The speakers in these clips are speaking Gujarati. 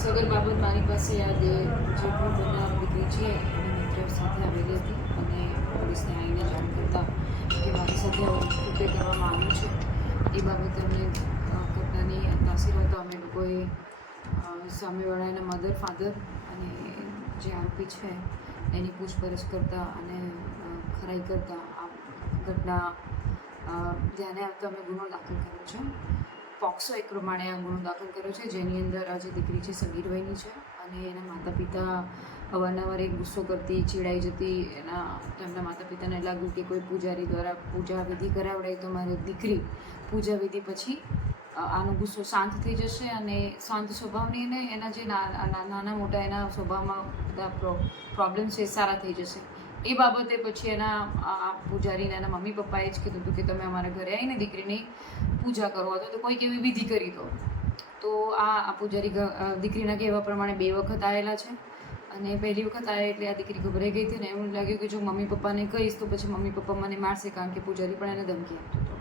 સગર બાબત મારી પાસે આ જે પણ બનાવ દીકરી છે એની મિત્ર સાથે આવેલી હતી અને પોલીસને આવીને જાણ કરતા કે મારી સાથે કૃત્ય કરવામાં આવ્યું છે એ બાબતે અમને ઘટનાની તાસીર હતા. અમે લોકોએ સામેવાળા એના મધર ફાધર અને જે આરોપી છે એની પૂછપરછ કરતા અને ખરાઈ કરતા આ ઘટના ધ્યાને આવતા અમે ગુનો દાખલ કર્યો છે. પોક્સો એક પ્રમાણે આ ગુનો દાખલ કર્યો છે, જેની અંદર આ જે દીકરી છે સગીર વયની છે અને એના માતા પિતા અવારનવાર એક ગુસ્સો કરતી, ચીડાઈ જતી. તેમના માતા પિતાને લાગ્યું કે કોઈ પૂજારી દ્વારા પૂજા વિધિ કરાવડાય તો મારી દીકરી પૂજા વિધિ પછી આનો ગુસ્સો શાંત થઈ જશે અને શાંત સ્વભાવની અને એના જે નાના મોટા એના સ્વભાવમાં બધા પ્રોબ્લેમ છે એ સારા થઈ જશે. એ બાબતે પછી એના પૂજારીને એના મમ્મી પપ્પાએ જ કીધું હતું કે તમે અમારા ઘરે આવીને દીકરીની પૂજા કરો અથવા તો કોઈક એવી વિધિ કરી દો. તો આ પૂજારી દીકરીના કહેવા પ્રમાણે 2 વખત આવેલા છે અને પહેલી વખત આવ્યા એટલે આ દીકરી ગભરાઈ ગઈ હતી અને એવું લાગ્યું કે જો મમ્મી પપ્પાને કહીશ તો પછી મમ્મી પપ્પા મને મારશે, કારણ કે પૂજારી પણ એને ધમકી આપતો હતો.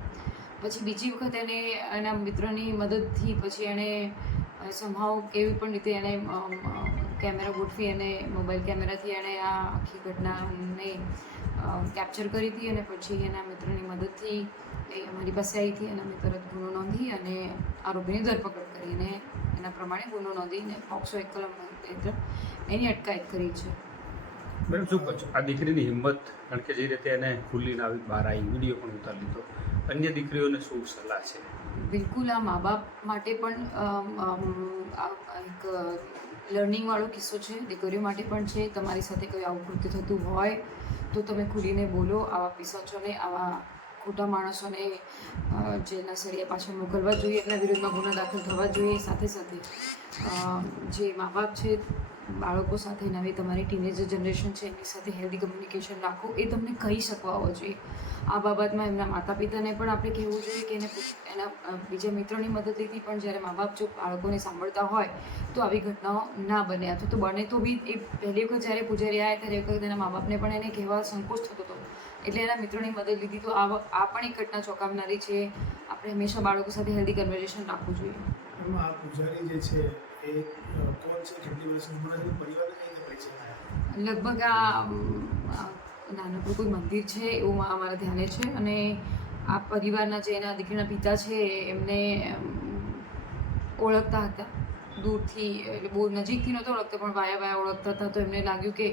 પછી બીજી વખત એને એના મિત્રની મદદથી પછી એણે સંભાવ કેવી પણ રીતે એણે કેમેરા ગોઠવી અને મોબાઈલ કેમેરાથી એણે આ આખી ઘટનાને કેપ્ચર કરી હતી અને પછી એના મિત્રની મદદથી એ અમારી પાસે આવી હતી અને અમે તરત ગુનો નોંધી અને આરોપીની ધરપકડ કરી અને એના પ્રમાણે ગુનો નોંધીને પોક્સો 1 કલમ હેઠળ એની અટકાયત કરી છે. મેડમ, શું કહો છો આ દીકરીની હિંમત? કારણ કે જે રીતે એને ખુલ્લીને આવી બહાર આવી, વિડીયો પણ ઉતારી લીધો, અન્ય દીકરીઓને શું સલાહ છે? બિલકુલ આ મા બાપ માટે પણ એક લર્નિંગવાળો કિસ્સો છે, દીકરીઓ માટે પણ છે. તમારી સાથે કોઈ આવું કૃત્ય થતું હોય તો તમે ખુલીને બોલો. આવા પિશાચોને, આવા ખોટા માણસોને જેલના સળિયા પાછળ મોકલવા જોઈએ, એમના વિરુદ્ધમાં ગુનો દાખલ થવા જોઈએ. સાથે સાથે જે મા બાપ છે બાળકો સાથે, નવી તમારી ટીનેજર જનરેશન છે એની સાથે હેલ્ધી કમ્યુનિકેશન રાખો, એ તમને કહી શકવા હોવો જોઈએ. આ બાબતમાં એમના માતા પિતાને પણ આપણે કહેવું જોઈએ કે એના બીજા મિત્રોની મદદથી પણ જ્યારે મા બાપ જો બાળકોને સાંભળતા હોય તો આવી ઘટનાઓ ના બને, અથવા તો બને તો બી એ પહેલી વખત જ્યારે પૂજારી આવ્યા ત્યારે વખત એના મા બાપને પણ એને કહેવા સંકોચ થતો હતો એટલે એના મિત્રોની મદદ લીધી. તો આ પણ એક ઘટના ચોંકાવનારી છે. આપણે હંમેશા બાળકો સાથે હેલ્ધી કન્વર્ઝેશન રાખવું જોઈએ. આ પૂજારી જે છે એ કોણ છે, કેટલી વર્ષની ઉંમર છે, પરિવારને કઈ રીતે પરિચય થયા? લગભગ આ નાનકડું કોઈ મંદિર છે એવું અમારા ધ્યાને છે અને આ પરિવારના જે એના દીકરીના પિતા છે એમને ઓળખતા હતા દૂરથી, એટલે બહુ નજીકથી નહોતા ઓળખતા પણ વાયા ઓળખતા હતા. તો એમને લાગ્યું કે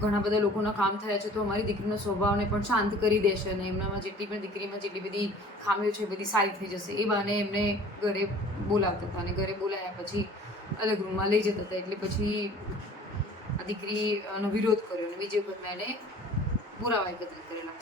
ઘણા બધા લોકોના કામ થયા છે તો અમારી દીકરીનો સ્વભાવને પણ શાંત કરી દેશે અને એમનામાં દીકરીમાં જેટલી બધી ખામીઓ છે એ બધી સારી થઈ જશે. એ બહાને એમને ઘરે બોલાવતા હતા અને ઘરે બોલાવ્યા પછી અલગ રૂમમાં લઈ જતા હતા. એટલે પછી આ દીકરીનો વિરોધ કર્યો અને બીજી વખત મેં એને પુરાવા એકત્રિત કરેલા.